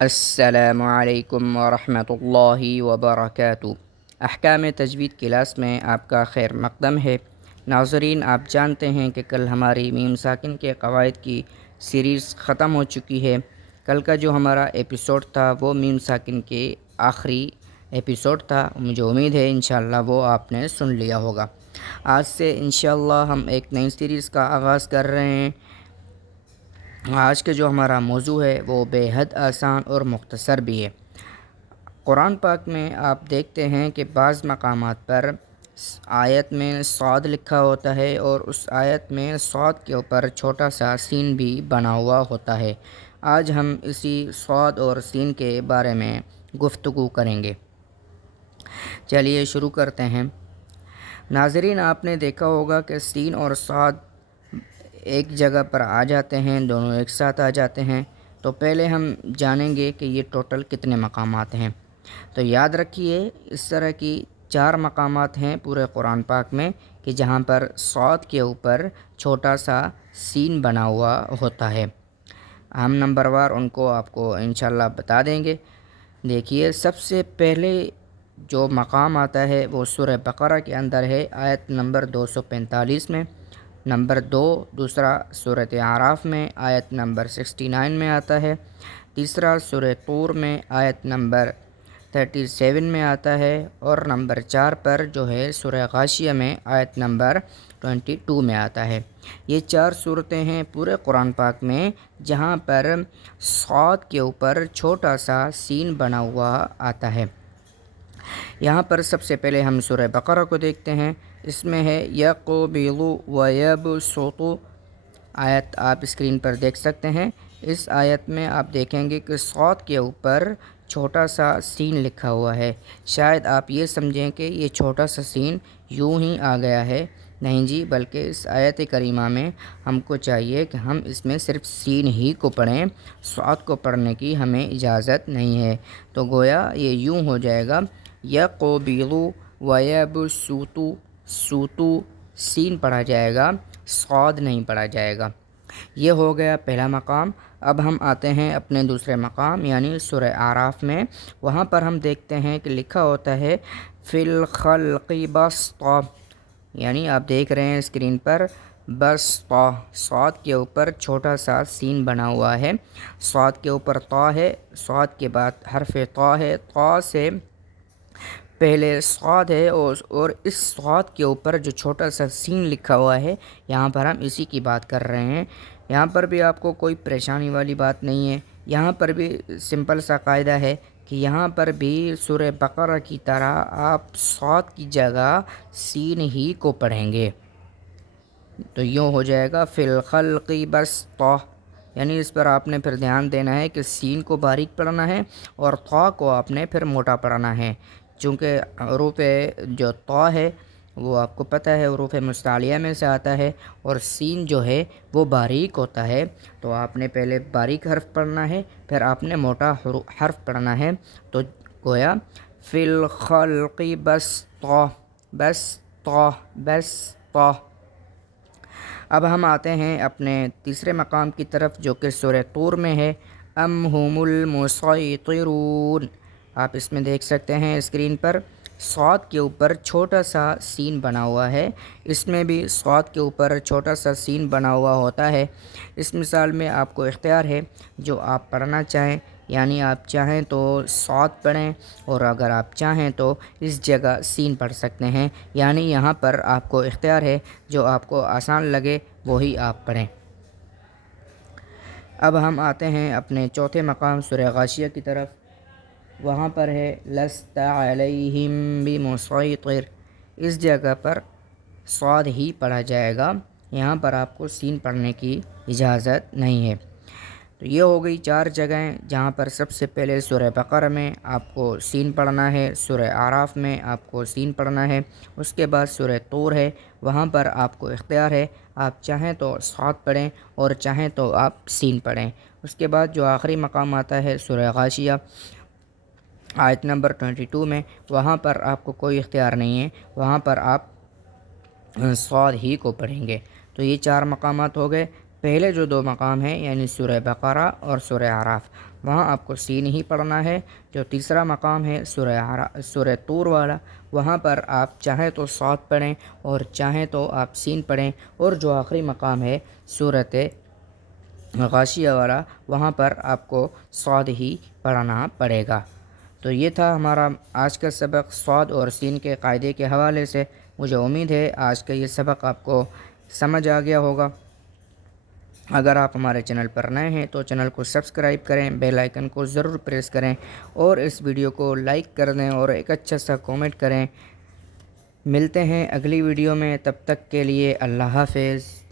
السلام علیکم ورحمۃ اللہ وبرکاتہ۔ احکام تجوید کلاس میں آپ کا خیر مقدم ہے۔ ناظرین، آپ جانتے ہیں کہ کل ہماری میم ساکن کے قواعد کی سیریز ختم ہو چکی ہے۔ کل کا جو ہمارا ایپیسوڈ تھا وہ میم ساکن کے آخری ایپیسوڈ تھا۔ مجھے امید ہے انشاءاللہ وہ آپ نے سن لیا ہوگا۔ آج سے انشاءاللہ ہم ایک نئی سیریز کا آغاز کر رہے ہیں۔ آج کا جو ہمارا موضوع ہے وہ بے حد آسان اور مختصر بھی ہے۔ قرآن پاک میں آپ دیکھتے ہیں کہ بعض مقامات پر آیت میں صاد لکھا ہوتا ہے اور اس آیت میں صاد کے اوپر چھوٹا سا سین بھی بنا ہوا ہوتا ہے۔ آج ہم اسی صاد اور سین کے بارے میں گفتگو کریں گے۔ چلیے شروع کرتے ہیں۔ ناظرین، آپ نے دیکھا ہوگا کہ سین اور صاد ایک جگہ پر آ جاتے ہیں، دونوں ایک ساتھ آ جاتے ہیں۔ تو پہلے ہم جانیں گے کہ یہ ٹوٹل کتنے مقامات ہیں۔ تو یاد رکھیے، اس طرح کی 4 مقامات ہیں پورے قرآن پاک میں کہ جہاں پر صاد کے اوپر چھوٹا سا سین بنا ہوا ہوتا ہے۔ ہم نمبر وار ان کو آپ کو انشاءاللہ بتا دیں گے۔ دیکھیے، سب سے پہلے جو مقام آتا ہے وہ سورہ بقرہ کے اندر ہے، آیت نمبر 245 میں۔ نمبر 2 دوسرا سورۃ اعراف میں آیت نمبر 69 میں آتا ہے۔ تیسرا سورہ طور میں آیت نمبر 37 میں آتا ہے، اور نمبر 4 پر جو ہے سورہ غاشیہ میں آیت نمبر 22 میں آتا ہے۔ یہ 4 صورتیں ہیں پورے قرآن پاک میں جہاں پر صاد کے اوپر چھوٹا سا سین بنا ہوا آتا ہے۔ یہاں پر سب سے پہلے ہم سورہ بقرہ کو دیکھتے ہیں۔ اس میں ہے یقبض ویبسط۔ آیت آپ اسکرین پر دیکھ سکتے ہیں۔ اس آیت میں آپ دیکھیں گے کہ صاد کے اوپر چھوٹا سا سین لکھا ہوا ہے۔ شاید آپ یہ سمجھیں کہ یہ چھوٹا سا سین یوں ہی آ گیا ہے، نہیں جی، بلکہ اس آیت کریمہ میں ہم کو چاہیے کہ ہم اس میں صرف سین ہی کو پڑھیں، صاد کو پڑھنے کی ہمیں اجازت نہیں ہے۔ تو گویا یہ یوں ہو جائے گا، یقبض ویبسط، سوتو سین پڑھا جائے گا، صاد نہیں پڑھا جائے گا۔ یہ ہو گیا پہلا مقام۔ اب ہم آتے ہیں اپنے دوسرے مقام یعنی سورہ اعراف میں۔ وہاں پر ہم دیکھتے ہیں کہ لکھا ہوتا ہے فی الخلق بسطہ، یعنی آپ دیکھ رہے ہیں اسکرین پر بسطہ، صاد کے اوپر چھوٹا سا سین بنا ہوا ہے۔ صاد کے اوپر طا ہے، صاد کے بعد حرف طا ہے، طا سے پہلے صاد ہے، اور اس صاد کے اوپر جو چھوٹا سا سین لکھا ہوا ہے، یہاں پر ہم اسی کی بات کر رہے ہیں۔ یہاں پر بھی آپ کو کوئی پریشانی والی بات نہیں ہے۔ یہاں پر بھی سمپل سا قاعدہ ہے کہ یہاں پر بھی سورہ بقرہ کی طرح آپ صاد کی جگہ سین ہی کو پڑھیں گے۔ تو یوں ہو جائے گا فی الخلق بسطہ، یعنی اس پر آپ نے پھر دھیان دینا ہے کہ سین کو باریک پڑھنا ہے اور طا کو آپ نے پھر موٹا پڑھنا ہے، چونکہ حروف جو طا ہے وہ آپ کو پتہ ہے حروف مستعلیہ میں سے آتا ہے، اور سین جو ہے وہ باریک ہوتا ہے۔ تو آپ نے پہلے باریک حرف پڑھنا ہے، پھر آپ نے موٹا حرف پڑھنا ہے۔ تو گویا فی الخلق بسطہ، بسطہ، بسطہ۔ اب ہم آتے ہیں اپنے تیسرے مقام کی طرف جو کہ سورہ طور میں ہے، ام ہم المسیطرون۔ آپ اس میں دیکھ سکتے ہیں اسکرین پر صاد کے اوپر چھوٹا سا سین بنا ہوا ہے۔ اس میں بھی صاد کے اوپر چھوٹا سا سین بنا ہوا ہوتا ہے۔ اس مثال میں آپ کو اختیار ہے جو آپ پڑھنا چاہیں، یعنی آپ چاہیں تو صاد پڑھیں، اور اگر آپ چاہیں تو اس جگہ سین پڑھ سکتے ہیں، یعنی یہاں پر آپ کو اختیار ہے، جو آپ کو آسان لگے وہی آپ پڑھیں۔ اب ہم آتے ہیں اپنے چوتھے مقام سورہ غاشیہ کی طرف۔ وہاں پر ہے لست علیہم بمسیطر، اس جگہ پر صاد ہی پڑھا جائے گا، یہاں پر آپ کو سین پڑھنے کی اجازت نہیں ہے۔ تو یہ ہو گئی 4 جگہیں جہاں پر سب سے پہلے سورہ بقرہ میں آپ کو سین پڑھنا ہے، سورہ اعراف میں آپ کو سین پڑھنا ہے، اس کے بعد سورہ طور ہے، وہاں پر آپ کو اختیار ہے، آپ چاہیں تو صاد پڑھیں اور چاہیں تو آپ سین پڑھیں۔ اس کے بعد جو آخری مقام آتا ہے سورہ غاشیہ آیت نمبر 22 میں، وہاں پر آپ کو کوئی اختیار نہیں ہے، وہاں پر آپ صاد ہی کو پڑھیں گے۔ تو یہ 4 مقامات ہو گئے۔ پہلے جو 2 مقام ہیں یعنی سورہ بقرہ اور سورہ اعراف، وہاں آپ کو سین ہی پڑھنا ہے۔ جو تیسرا مقام ہے سورہ طور والا، وہاں پر آپ چاہیں تو صاد پڑھیں اور چاہیں تو آپ سین پڑھیں، اور جو آخری مقام ہے سورۃ غاشیہ والا، وہاں پر آپ کو صاد ہی پڑھنا پڑے گا۔ تو یہ تھا ہمارا آج کا سبق صاد اور سین کے قاعدے کے حوالے سے۔ مجھے امید ہے آج کا یہ سبق آپ کو سمجھ آ گیا ہوگا۔ اگر آپ ہمارے چینل پر نئے ہیں تو چینل کو سبسکرائب کریں، بیل آئیکن کو ضرور پریس کریں اور اس ویڈیو کو لائک کر دیں اور ایک اچھا سا کومنٹ کریں۔ ملتے ہیں اگلی ویڈیو میں، تب تک کے لیے اللہ حافظ۔